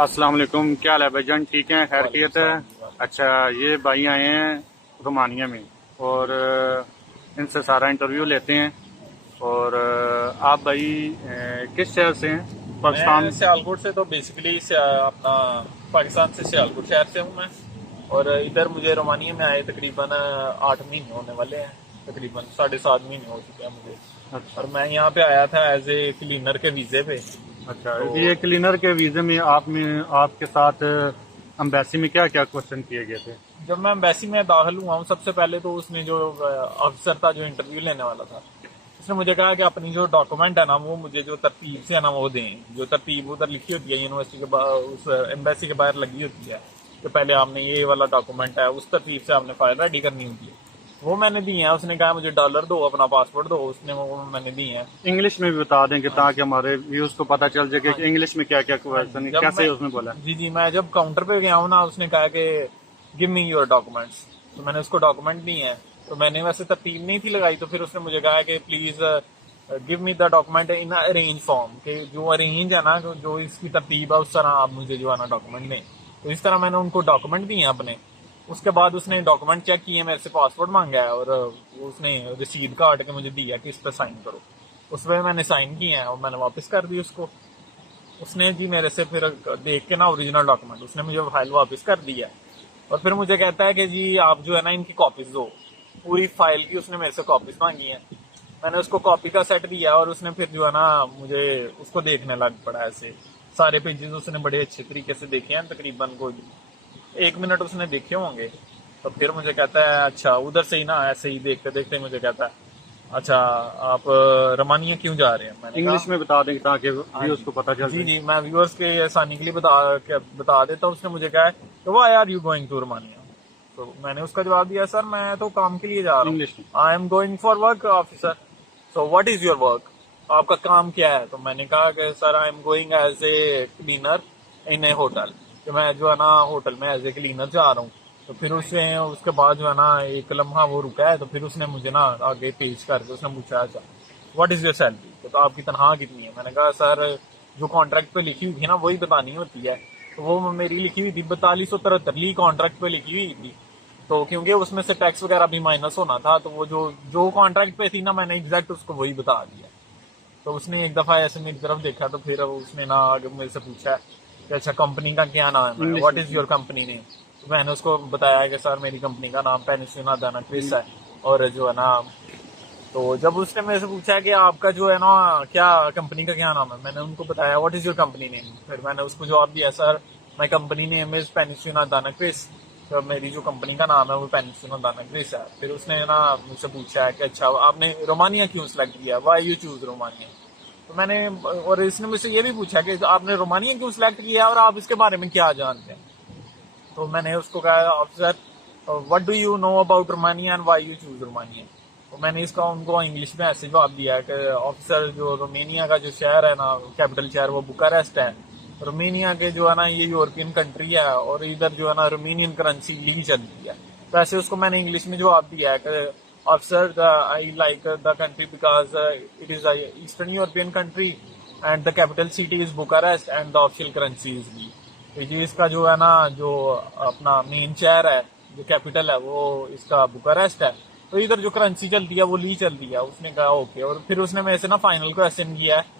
अस्सलाम वालेकुम, क्या हाल है भाईजान? ठीक है, वालेकुम खैरियत है? सलाम जी वालेकुम। अच्छा, ये भाई आए हैं रोमानिया में और इनसे सारा इंटरव्यू लेते हैं। और आप भाई किस शहर से हैं? मैं पाकिस्तान। सियालकोट से तो बेसिकली अपना पाकिस्तान से सियालकोट शहर से हूँ मैं। और इधर मुझे रोमानिया में आए तकरीबन 8 महीने होने वाले हैं। तकरीबन 7.5 महीने हो चुके हैं मुझे। अच्छा। और मैं यहाँ पे आया था एज ए क्लीनर के वीज़े पे। अच्छा, तो ये क्लीनर के वीज़े में आपके साथ अम्बेसी में क्या क्या क्वेश्चन किए गए थे? जब मैं एम्बेसी में दाखिल हुआ हूँ सबसे पहले तो उसने जो अफसर था जो इंटरव्यू लेने वाला था, उसने मुझे कहा कि अपनी जो डॉक्यूमेंट है ना वो मुझे जो तरतीब से है ना वो दें। जो तरतीब उधर लिखी होती है यूनिवर्सिटी के उस एम्बेसी के बाहर लगी होती है कि पहले आपने ये वाला डॉक्यूमेंट है उस तरतीब से आपने फाइल रेडी करनी होती है। वो मैंने दी है। उसने कहा मुझे डॉलर दो, अपना पासपोर्ट दो, उसने वो मैंने दी है। इंग्लिश में भी बता देंगे हाँ ताकि जी। हमारे व्यूज़ को पता चल जाए हाँ कि जी। इंग्लिश में क्या क्या हाँ जी। क्वेश्चन है, जब कैसे मैं उसने बोला। जी मैं जब काउंटर पे गया हूँ ना उसने कहा कि गिव मी योर डॉक्यूमेंट्स। तो मैंने उसको डॉक्यूमेंट दिए हैं। तो मैंने वैसे तरतीब नहीं थी लगाई, तो फिर उसने मुझे कहा कि please give me the document in arrange form, कि जो अरेंज है ना जो इसकी तरतीब है उस तरह आप मुझे जो है ना डॉक्यूमेंट दें। तो इस तरह मैंने उनको डॉक्यूमेंट दिए हैं अपने। उसके बाद उसने डॉक्यूमेंट चेक किए, मेरे से पासपोर्ट मांगा है और उसने रसीद काट के मुझे दिया कि इस पर साइन करो। उस पर मैंने साइन किए हैं और मैंने वापस कर दी उसको। उसने जी मेरे से फिर देख के ना ओरिजिनल डॉक्यूमेंट उसने मुझे फाइल वापस कर दिया। और फिर मुझे कहता है कि जी आप जो है ना इनकी कॉपीज दो। पूरी फाइल की उसने मेरे से कॉपीज मांगी है। मैंने उसको कॉपी का सेट दिया और उसने फिर जो है ना मुझे उसको देखने लग पड़ा ऐसे। सारे पेजेस उसने बड़े अच्छे तरीके से देखे हैं, तकरीबन कोई 1 मिनट उसने देखे होंगे। तो फिर मुझे कहता है अच्छा उधर से ही ना, ऐसे ही देखते देखते मुझे कहता है अच्छा आप रोमानिया क्यों जा रहे हैं। मैंने कहा इंग्लिश में बता देंगे ताकि हाँ व्यूज़ जी। को पता चल जी जाए। जी मैं व्यूअर्स के आसानी के लिए बता देता हूँ। उसने मुझे कहा है तो why are you going to Romania. तो मैंने उसका जवाब दिया सर मैं तो काम के लिए जा रहा हूँ। इंग्लिश में। I am going for work officer. So what is your work. आपका काम क्या है। तो मैंने कहा कि sir I am going as a cleaner in a hotel, कि मैं जो है ना होटल में एज ए क्लीनर जा रहा हूँ। तो फिर उसके बाद जो है ना एक लम्हा वो रुका है। तो फिर उसने मुझे ना आगे पेश करके उसने पूछा अच्छा व्हाट इज योर सैलरी, तो आपकी तनख्वाह कितनी है। मैंने कहा सर जो कॉन्ट्रैक्ट पे लिखी हुई थी ना वही बतानी होती है। तो वो मेरी लिखी हुई थी 4273 ली कॉन्ट्रैक्ट पे लिखी हुई थी। तो क्योंकि उसमें से टैक्स वगैरह भी माइनस होना था, तो वो जो जो कॉन्ट्रैक्ट पे थी ना मैंने एग्जैक्ट उसको वही बता दिया। तो उसने एक दफा ऐसे मेरी तरफ देखा, तो फिर उसने ना आगे मेरे से पूछा कि अच्छा कंपनी का क्या नाम है, इंग्लिश व्हाट में। Is your company name. तो मैंने उसको बताया कि सर मेरी कंपनी का नाम पेनिसुला दाना क्रिस है। और जो है ना तो जब उसने मेरे से पूछा कि आपका जो है ना क्या कंपनी का क्या नाम है, मैंने उनको बताया what is your company name. फिर मैंने उसको जवाब दिया sir my company name is peninsula दाना क्रिस। तो मेरी जो कंपनी का नाम है वो पेनिसुला दाना क्रिस है। फिर उसने ना मुझसे पूछा कि अच्छा आपने रोमानिया क्यों सिलेक्ट किया, वाई यू चूज रोमानिया। तो मैंने और इसने मुझसे ये भी पूछा कि आपने रोमानिया क्यों सिलेक्ट किया और आप इसके बारे में क्या जानते हैं। तो मैंने उसको कहा officer what do you know about Romania and why you choose Romania. तो मैंने इसका उनको इंग्लिश में ऐसे जवाब दिया है कि ऑफिसर जो रोमानिया का जो शहर है ना कैपिटल शहर वो बुकारेस्ट है। रोमानिया के जो है ना ये यूरोपियन कंट्री है और इधर जो है ना रोमानियन करेंसी ली चलती है। तो ऐसे उसको मैंने इंग्लिश में जवाब दिया है कि officer I like the country because it is eastern European country and the capital city is Bucharest and the official currency is leu. तो ये इसका जो है ना जो अपना मेन शहर है जो कैपिटल है वो इसका बुकारेस्ट है। तो इधर जो करेंसी चलती है वो ली चलती है। उसने कहा ओके। और फिर उसने मेरे से ना फाइनल क्वेश्चन किया है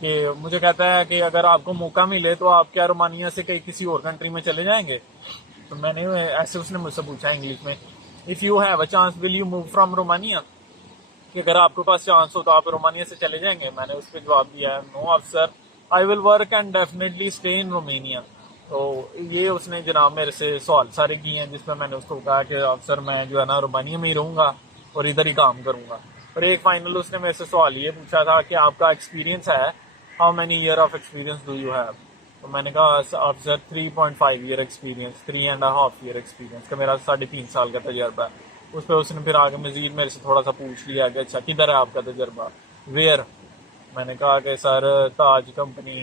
कि मुझे कहता है कि अगर आपको मौका मिले तो आप क्या रोमानिया से कहीं किसी और कंट्री में चले जाएंगे। तो मैंने ऐसे उसने मुझसे पूछा इंग्लिश में if you have a chance will you move from Romania, कि अगर आपके पास चांस हो तो आप रोमानिया से चले जाएंगे। मैंने उस पर जवाब दिया है नो अफसर I will work and definitely stay in Romania. तो ये उसने जनाब मेरे से सवाल सारे किए हैं जिसमें मैंने उसको कहा कि अफसर मैं जो है ना रोमानिया में ही रहूंगा और इधर ही काम करूंगा। और एक फाइनल उसने मेरे से सवाल ये पूछा था कि आपका एक्सपीरियंस है, how many year of experience do you have. तो मैंने कहा अफसर 3.5 ईयर एक्सपीरियंस, 3.5 ईयर एक्सपीरियंस का मेरा 3.5 साल का तजर्बा है। उस पर उसने फिर आगे मजीद मेरे से थोड़ा सा पूछ लिया कि अच्छा किधर है आपका तजर्बा, वेयर। मैंने कहा कि सर ताज कंपनी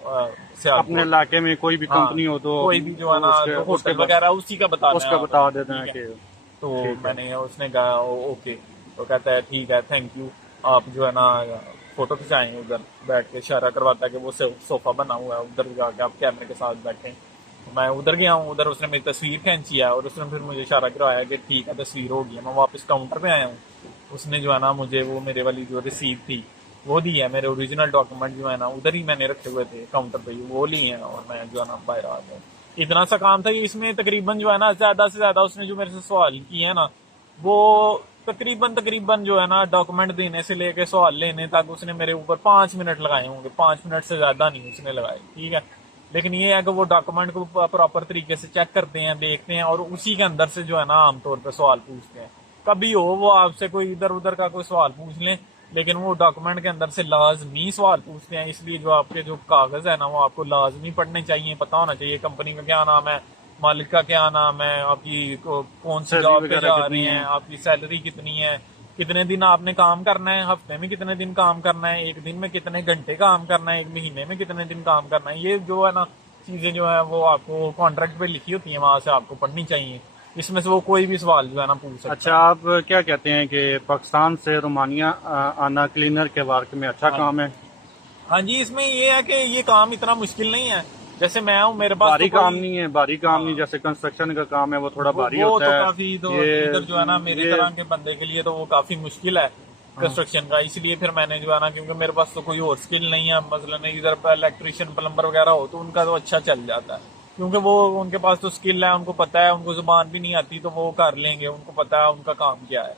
अपने सियालकोट। इलाके में कोई भी हाँ कंपनी हो तो कोई भी जो है ना उसके जो उसके होटल बाद वगैरह उसी का बताना है उसका आपने, बता देते ठीक हैं है। कि तो ठीक है। मैंने उसने कहा ओके। तो कहता है ठीक है थैंक यू। आप जो है ना फोटो खिंचाएंगे, उधर बैठ के इशारा करवाता है कि वो सोफा बना हुआ है, उधर जाके आप कैमरे के साथ बैठे। तो मैं उधर गया हूँ, उधर उसने मेरी तस्वीर खींची है और उसने फिर मुझे इशारा करवाया कि ठीक है तस्वीर हो गई है। मैं वापस काउंटर पे आया हूँ, उसने जो है ना मुझे वो मेरे वाली जो रसीद थी वो दी है, मेरे ओरिजिनल डॉक्यूमेंट जो है ना उधर ही मैंने रखे हुए थे काउंटर पे ही, वो लिए हैं और मैं जो है ना बाहर आ गया। इतना सा काम था कि इसमें तकरीबन जो है ना ज्यादा से ज्यादा उसने जो मेरे से सवाल किए हैं ना, वो तकरीबन तकरीबन जो है ना डॉक्यूमेंट देने से लेके सवाल लेने तक उसने मेरे ऊपर 5 मिनट लगाए होंगे, 5 मिनट से ज्यादा नहीं उसने लगाए, ठीक है। लेकिन ये है कि वो डॉक्यूमेंट को प्रॉपर तरीके से चेक करते हैं, देखते हैं और उसी के अंदर से जो है ना आमतौर पर सवाल पूछते हैं। कभी हो वो आपसे कोई इधर उधर का कोई सवाल पूछ लें, लेकिन वो डॉक्यूमेंट के अंदर से लाजमी सवाल पूछते हैं। इसलिए जो आपके जो कागज है ना वो आपको लाजमी पढ़ने चाहिए, पता होना चाहिए कंपनी का क्या नाम है, मालिक का क्या नाम है, आपकी कौन सी सैलरी जॉब पे वगैरह जा रहे कितनी हैं, है? आपकी सैलरी कितनी है, कितने दिन आपने काम करना है, हफ्ते में कितने दिन काम करना है, एक दिन में कितने घंटे काम करना है, एक महीने में कितने दिन काम करना है। ये जो है ना चीजें जो है वो आपको कॉन्ट्रैक्ट पे लिखी होती है, वहां से आपको पढ़नी चाहिए। इसमें से वो कोई भी सवाल जो है ना पूछ सकता अच्छा, है। आप क्या कहते हैं कि पाकिस्तान से रोमानिया आना क्लीनर के वर्क में अच्छा हाँ काम है? हाँ जी, इसमें ये है कि ये काम इतना मुश्किल नहीं है। जैसे मैं हूँ, मेरे पास तो भारी काम कोई, नहीं है, भारी काम नहीं, हाँ, जैसे कंस्ट्रक्शन का काम है वो थोड़ा भारी वो होता तो है। काफी तो ये इधर जो है ना मेरे ये तरह के बंदे के लिए तो वो काफी मुश्किल है हाँ। कंस्ट्रक्शन का। इसलिए फिर मैंने जो है ना, क्योंकि मेरे पास तो कोई और स्किल नहीं है, मसलन इधर पर इलेक्ट्रिशियन प्लम्बर वगैरह हो तो उनका तो अच्छा चल जाता है, क्योंकि वो उनके पास तो स्किल है, उनको पता है, उनको जुबान भी नहीं आती तो वो कर लेंगे, उनको पता है उनका काम क्या है।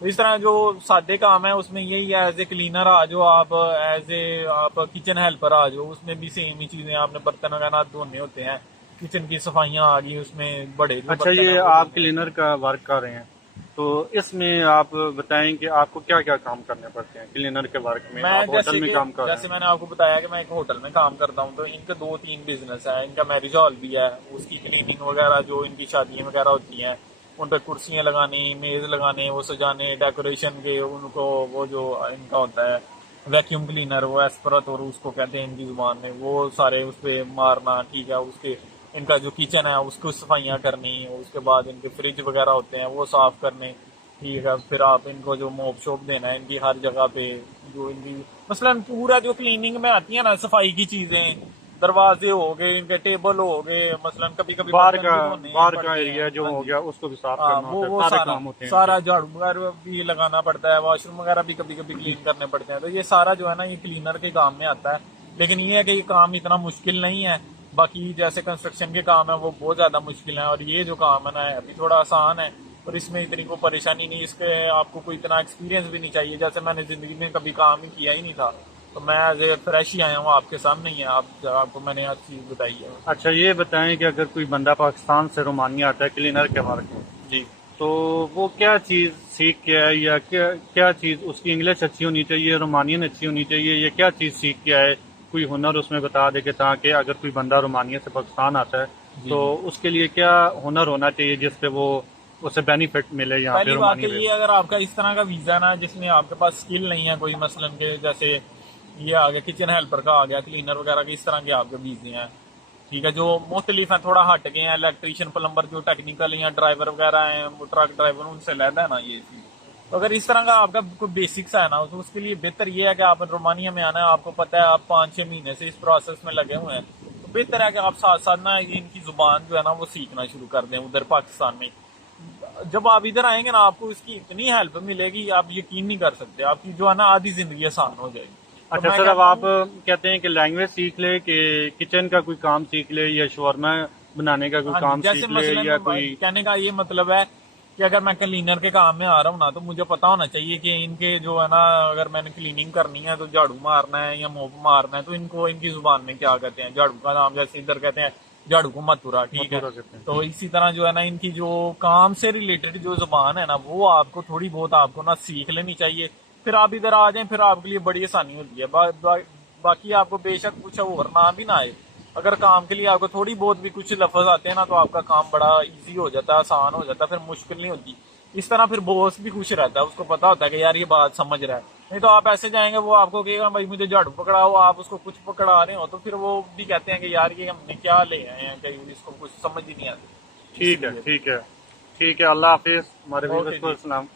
तो इस तरह जो सादे काम है उसमें यही है, एज ए क्लीनर आ जाओ आप, एज ए आप किचन हेल्पर आ जाओ, उसमें भी सेम ही चीजें, आपने बर्तन वगैरह धोने होते हैं, किचन की सफाइयां आ गई, उसमें बड़े जो अच्छा, बर्तन है ये वो आप धोने होते क्लीनर हैं। का वर्क कर रहे हैं, तो इसमें आप बताएं कि आपको क्या क्या काम करने पड़ते हैं क्लीनर के वर्क में? मैं आप होटल में काम कर रहे जैसे हैं। मैंने आपको बताया कि मैं एक होटल में काम करता हूँ, तो इनके 2-3 बिजनेस है। इनका मैरिज हॉल भी है, उसकी क्लीनिंग वगैरह, जो इनकी शादियां वगैरह होती हैं उन पर कुर्सियां लगानी, मेज लगाने, वो सजाने, डेकोरेशन के उनको, वो जो इनका होता है वैक्यूम क्लीनर, वो एस्परत और उसको कहते हैं इनकी जुबान में, वो सारे उस पर मारना, ठीक है। उसके इनका जो किचन है उसको सफाइयाँ करनी, उसके बाद इनके फ्रिज वगैरह होते हैं वो साफ करने, ठीक है। फिर आप इनको जो मोप शोप देना है इनकी हर जगह पे, जो इनकी मसलन पूरा जो क्लीनिंग में आती है ना सफाई की चीजें, दरवाजे हो गए, इनके टेबल हो गए, मसलन कभी कभी बर्तन भी धोने बाहर का पड़ते हैं। एरिया जो हाँ हो जी, गया उसको भी साफ हाँ, करना वो होता है, वो सारे सारा काम होते हैं इनके। सारा झाड़ू वगैरह भी लगाना पड़ता है, वॉशरूम वगैरह भी कभी कभी क्लीन करने पड़ते हैं। तो ये सारा जो है ना ये क्लीनर के काम में आता है। लेकिन ये है कि ये काम इतना मुश्किल नहीं है। बाकी जैसे कंस्ट्रक्शन के काम है वो बहुत ज्यादा मुश्किल है, और ये जो काम है ना अभी थोड़ा आसान है, और इसमें इतनी कोई परेशानी नहीं, इसके आपको कोई इतना एक्सपीरियंस भी नहीं चाहिए। जैसे मैंने जिंदगी में कभी काम ही किया ही नहीं था, तो मैं एज ए फ्रेश ही आया हूँ, आपके सामने ही है, आपको मैंने हर चीज बताई है। अच्छा, ये बताएं कि अगर कोई बंदा पाकिस्तान से रोमानिया आता है क्लीनर के वर्क में, जी, तो वो क्या चीज़ सीख के आए, या क्या क्या चीज़ उसकी इंग्लिश अच्छी होनी चाहिए, रोमानियन अच्छी होनी चाहिए, या क्या चीज़ सीख के आए? कोई हुनर उसमें बता दे कि ताकि अगर कोई बंदा रोमानिया से पाकिस्तान आता है जी, तो जी। उसके लिए क्या हुनर होना चाहिए जिससे वो उसे बेनिफिट मिले यहाँ पे पहली बात तो रोमानिया ये, में? अगर आपका इस तरह का वीजा ना जिसमें आपके पास स्किल नहीं है कोई, मसलन के जैसे ये आ गया किचन हेल्पर का आ गया, क्लीनर वगैरह के इस तरह के आपके वीजे हैं, ठीक है, जो मुख्तलिफ हैं, थोड़ा हट गए हैं, इलेक्ट्रिशियन प्लम्बर जो टेक्निकल या ड्राइवर वगैरह हैं, वो ट्रक ड्राइवर, उनसे लहदा है ना ये चीज। तो अगर इस तरह का आपका कोई बेसिक्स है ना, तो उसके लिए बेहतर ये है कि आप रोमानिया में आना है, आपको पता है आप 5-6 महीने से इस प्रोसेस में लगे हुए हैं, तो बेहतर है कि आप साथ साथ ना ये इनकी जुबान जो है ना वो सीखना शुरू कर दें उधर पाकिस्तान में। जब आप इधर आएंगे ना आपको इसकी इतनी हेल्प मिलेगी, आप यकीन नहीं कर सकते, आपकी जो है ना आधी जिंदगी आसान हो जाएगी। तो अच्छा मैं सर, अब कहता आप हूँ, कहते हैं कि लैंग्वेज सीख ले, कि किचन का कोई काम सीख ले, या शवरमा बनाने का कोई हाँ जी, काम जैसे सीख ले, मसलन या कोई? कहने का ये मतलब है कि अगर मैं क्लीनर के काम में आ रहा हूँ ना, तो मुझे पता होना चाहिए कि इनके जो है ना, अगर मैंने क्लीनिंग करनी है तो झाड़ू मारना है या मोप मारना है, तो इनको इनकी जुबान में क्या कहते हैं, झाड़ू का नाम जैसे इधर कहते हैं झाड़ू को मथुरा, ठीक है। मथुरा कहते हैं। तो इसी तरह जो है ना इनकी जो काम से रिलेटेड जो जुबान है ना, वो आपको थोड़ी बहुत आपको ना सीख लेनी चाहिए। फिर आप इधर आ जाएं, फिर आपके लिए बड़ी आसानी होती है। बाकी आपको बेशक कुछ और ना भी ना आए, अगर काम के लिए आपको थोड़ी बहुत भी कुछ लफ्ज आते हैं ना, तो आपका काम बड़ा इजी हो जाता है, आसान हो जाता है, फिर मुश्किल नहीं होती। इस तरह फिर बॉस भी खुश रहता है, उसको पता होता है कि यार ये बात समझ रहा है। नहीं तो आप ऐसे जाएंगे, वो आपको कहेगा भाई मुझे झाड़ू पकड़ाओ, आप उसको कुछ पकड़ा रहे हो, तो फिर वो भी कहते हैं कि यार ये हमने क्या ले आए हैं, कहीं इसको कुछ समझ ही नहीं आती। ठीक है, इसलिए ठीक है, ठीक है। अल्लाह हाफिज, हमारे ओके व्यूअर्स को जी। सलाम।